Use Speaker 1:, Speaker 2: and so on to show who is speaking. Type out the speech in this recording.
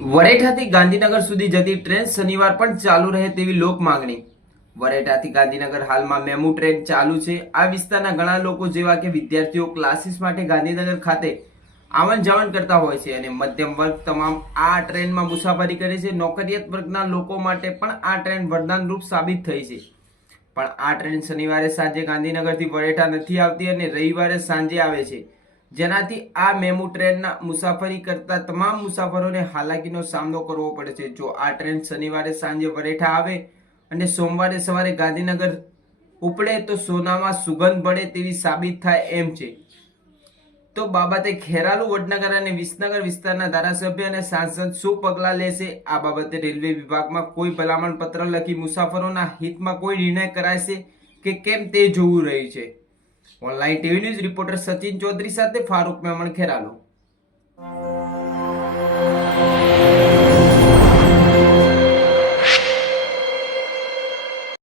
Speaker 1: વરેઠાથી ગાંધીનગર સુધી જતી ટ્રેન શનિવાર પણ ચાલુ રહે તેવી લોક માંગણી. વરેઠાથી ગાંધીનગર હાલમાં મેમુ ટ્રેન ચાલુ છે. આ વિસ્તારના ઘણા લોકો જેવા કે વિદ્યાર્થીઓ ક્લાસીસ માટે ગાંધીનગર ખાતે આવન જાવન કરતા હોય છે અને મધ્યમ વર્ગ તમામ આ ટ્રેનમાં મુસાફરી કરે છે. નોકરિયાત વર્ગના લોકો માટે પણ આ ટ્રેન વરદાનરૂપ સાબિત થઈ છે. પણ આ ટ્રેન શનિવારે સાંજે ગાંધીનગરથી વરેઠા નથી આવતી અને રવિવારે સાંજે આવે છે. જેનાથી આ મેમુ ટ્રેનના મુસાફરી કરતા તમામ મુસાફરોને હાલાકીનો સામનો કરવો પડે છે. જો આ ટ્રેન શનિવારે સાંજે વરેઠા આવે અને સોમવારે સવારે ગાંધીનગર ઉપડે તો સોનામાં સુગંધ ભળે તેવી સાબિત થાય એમ છે. તો બાબતે ખેરાલુ, વડનગર અને વિસનગર વિસ્તારના ધારાસભ્ય અને સાંસદ શું પગલાં લેશે? આ બાબતે રેલવે વિભાગમાં કોઈ ભલામણ પત્ર લખી મુસાફરોના હિતમાં કોઈ નિર્ણય કરાશે કે કેમ તે જોવું રહ્યું છે. Online TV news reporter Sachin Chaudhary સાથે ફારૂક મેમણ ખેરાલુ.